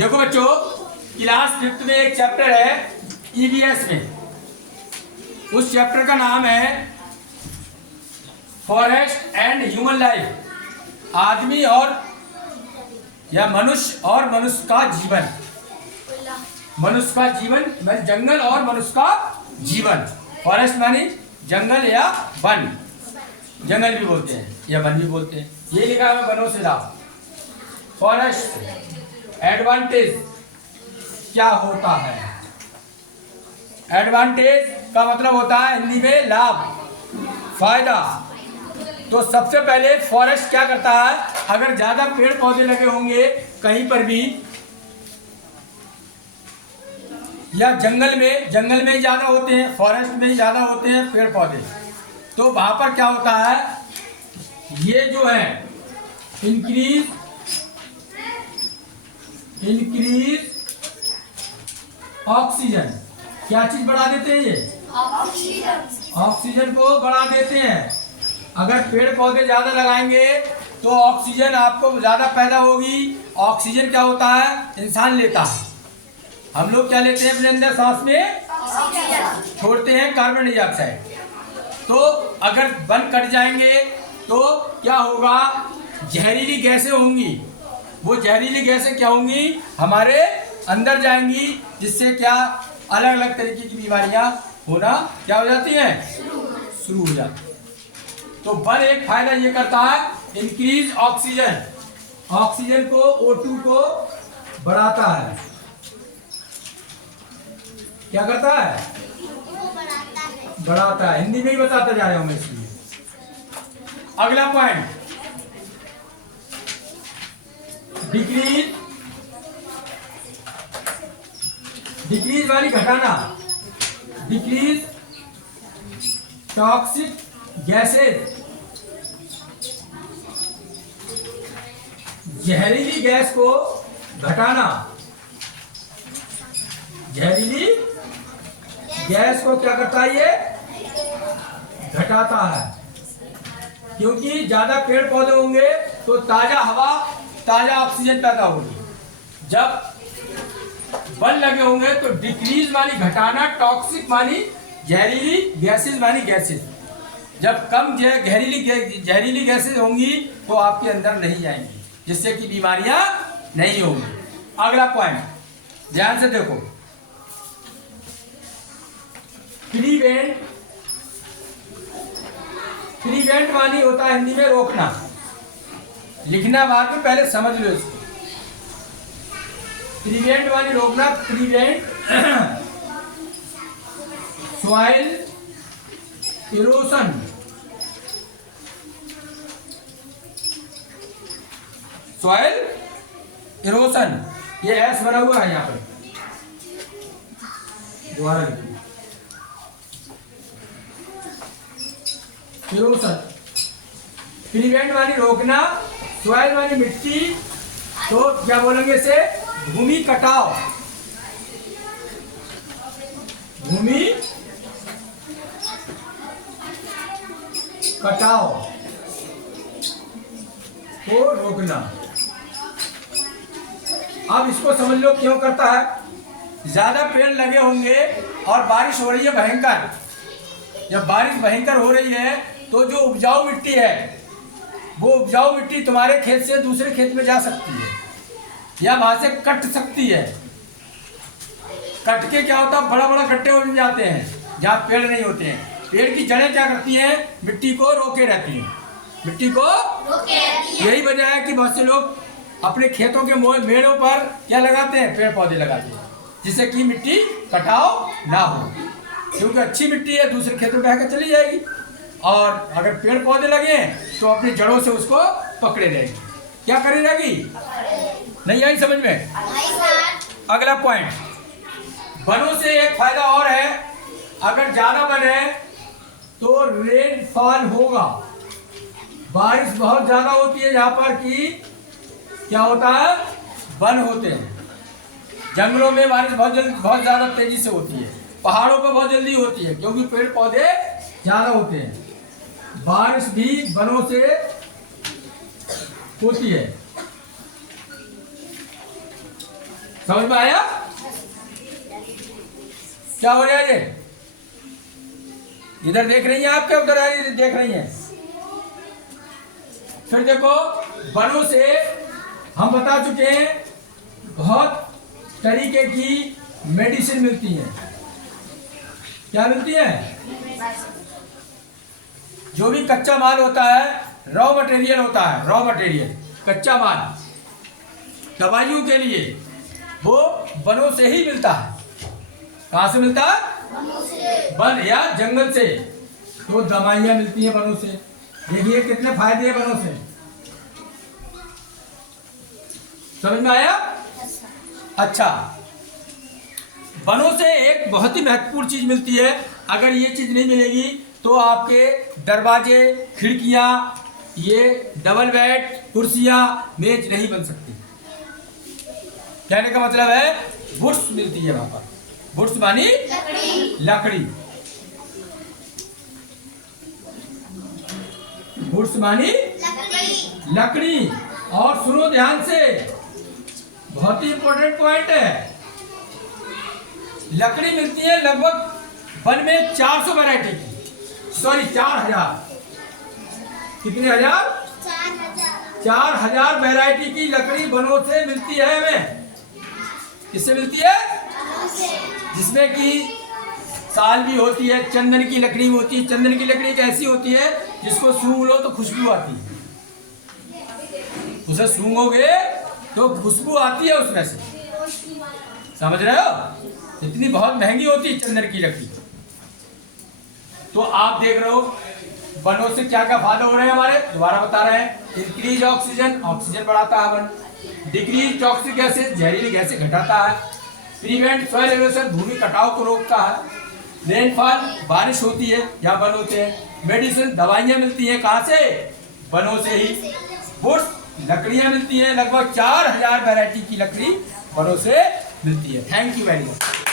देखो बच्चों, class 5th में एक चैप्टर है ईवीएस में। उस चैप्टर का नाम है फॉरेस्ट एंड ह्यूमन लाइफ, आदमी और या मनुष्य और मनुष्य का जीवन। मनुष्य का जीवन माने जंगल और मनुष्य का जीवन। फॉरेस्ट मानी जंगल या वन, जंगल भी बोलते हैं या वन भी बोलते हैं। ये लिखा है वनों से लाभ। फॉरेस्ट एडवांटेज क्या होता है? एडवांटेज का मतलब होता है हिंदी में लाभ, फायदा। तो सबसे पहले फॉरेस्ट क्या करता है, अगर ज्यादा पेड़ पौधे लगे होंगे कहीं पर भी या जंगल में ही ज्यादा होते हैं, फॉरेस्ट में ही ज्यादा होते हैं पेड़ पौधे, तो वहां पर क्या होता है, ये जो है इंक्रीज ऑक्सीजन। क्या चीज बढ़ा देते हैं? ये ऑक्सीजन को बढ़ा देते हैं। अगर पेड़ पौधे ज्यादा लगाएंगे तो ऑक्सीजन आपको ज्यादा पैदा होगी। ऑक्सीजन क्या होता है, इंसान लेता है। हम लोग क्या लेते हैं अपने अंदर, सांस में छोड़ते हैं कार्बन डाइऑक्साइड। तो अगर वन कट जाएंगे तो क्या होगा, जहरीली गैसें होंगी। वो जहरीली गैसें क्या होंगी, हमारे अंदर जाएंगी, जिससे क्या अलग अलग तरीके की बीमारियां होना क्या हो जाती हैं, शुरू हो जाती है। तो वन एक फायदा ये करता है, इंक्रीज ऑक्सीजन, ऑक्सीजन को O2 को बढ़ाता है। क्या करता है, बढ़ाता है। हिंदी में ही बताता जा रहा हूं मैं इसलिए। अगला पॉइंट, डिक्रीज वाली घटाना, डिक्रीज टॉक्सिक गैसेज, जहरीली गैस को घटाना। जहरीली गैस को क्या करता है, ये घटाता है। क्योंकि ज्यादा पेड़ पौधे होंगे तो ताजा हवा, ताजा ऑक्सीजन पैदा होगी। जब वन लगे होंगे तो डिक्रीज मानी घटाना, टॉक्सिक मानी जहरीली, गैसेज मानी गैसेज। जब कम जहरीली गैसेज होंगी तो आपके अंदर नहीं जाएंगी, जिससे कि बीमारियां नहीं होंगी। अगला पॉइंट ध्यान से देखो, प्रिवेंट मानी होता है हिंदी में रोकना। लिखना बाद में, पहले समझ लो इसको। प्रिवेंट मानी रोकना, prevent soil erosion, soil erosion. ये एस बना हुआ है यहाँ पर, दोबारा लिखिए, इरोशन। प्रिवेंट मानी रोकना, सॉइल मानी मिट्टी, तो क्या बोलेंगे इसे, भूमि कटाव, भूमि कटाव को रोकना। अब इसको समझ लो क्यों करता है। ज्यादा पेड़ लगे होंगे और बारिश हो रही है भयंकर, जब बारिश भयंकर हो रही है तो जो उपजाऊ मिट्टी है, वो उपजाऊ मिट्टी तुम्हारे खेत से दूसरे खेत में जा सकती है या वहां से कट सकती है। कट के क्या होता है, बड़ा बड़ा गड्ढे बन जाते हैं जहाँ पेड़ नहीं होते हैं। पेड़ की जड़ें क्या करती हैं, मिट्टी को रोके रहती हैं, मिट्टी को रोके रहती हैं। यही वजह है कि बहुत से लोग अपने खेतों के मेड़ों पर क्या लगाते हैं, पेड़ पौधे लगाते हैं, जिससे कि मिट्टी कटाव ना हो। क्योंकि अच्छी मिट्टी है दूसरे खेतों में बहकर चली जाएगी, और अगर पेड़ पौधे लगे तो अपनी जड़ों से उसको पकड़े रहेगी। क्या करे रहेगी, नहीं आई समझ में। अगला पॉइंट, वनों से एक फायदा और है, अगर ज्यादा वन है तो रेनफॉल होगा। बारिश बहुत ज्यादा होती है जहां पर कि क्या होता है, वन होते हैं। जंगलों में बारिश बहुत ज्यादा तेजी से होती है, पहाड़ों पर बहुत जल्दी होती है, क्योंकि पेड़ पौधे ज्यादा होते हैं। बारिश भी वनों से होती है। समझ में आया? क्या हो रहा है ये? इधर देख रही हैं आप क्या उधर देख रही हैं? फिर देखो, वनों से हम बता चुके हैं बहुत तरीके की मेडिसिन मिलती है। क्या मिलती है? जो भी कच्चा माल होता है, रॉ मटेरियल होता है, रॉ मटेरियल कच्चा माल दवाइयों के लिए, वो वनों से ही मिलता है। कहां से मिलता है? वन या जंगल से। तो दवाइयां मिलती हैं वनों से। देखिए कितने फायदे हैं वनों से। समझ में आया? अच्छा, वनों से एक बहुत ही महत्वपूर्ण चीज मिलती है। अगर ये चीज नहीं मिलेगी तो आपके दरवाजे, खिड़कियां, ये डबल बेड, कुर्सियां, मेज नहीं बन सकती। कहने का मतलब है वुड्स मिलती है वहां पर। वुड्स मानी लकड़ी। वुड्स मानी लकड़ी। और सुनो ध्यान से, बहुत ही इंपॉर्टेंट पॉइंट है। लकड़ी मिलती है लगभग वन में 400 वैरायटी की, सॉरी 4000। कितने हजार? 4000 वैरायटी की लकड़ी वनों से मिलती है हमें। किससे मिलती है? जिसमें कि साल भी होती है, चंदन की लकड़ी होती है। चंदन की लकड़ी एक ऐसी होती है जिसको सूंघ लो तो खुशबू आती है। उसे सूंघोगे तो खुशबू आती है उसमें से। समझ रहे हो? इतनी बहुत महंगी होती है चंदन की लकड़ी। तो आप देख रहे हो वनों से क्या क्या फायदे हो रहे हैं हमारे। दोबारा बता रहे हैं, इंक्रीज ऑक्सीजन, ऑक्सीजन बढ़ाता है वन। डिक्रीज टॉक्सिक गैसेज, जहरीली गैसें घटाता है। प्रिवेंट सॉइल इरोजन, भूमि कटाव को रोकता है। रेनफॉल, बारिश होती है जहाँ वन होते हैं। मेडिसिन, दवाइयाँ मिलती हैं कहाँ से? वनों से ही। वुड्स, लकड़ियाँ मिलती हैं, लगभग 4000 वैरायटी की लकड़ी वनों से मिलती है। Thank you very much.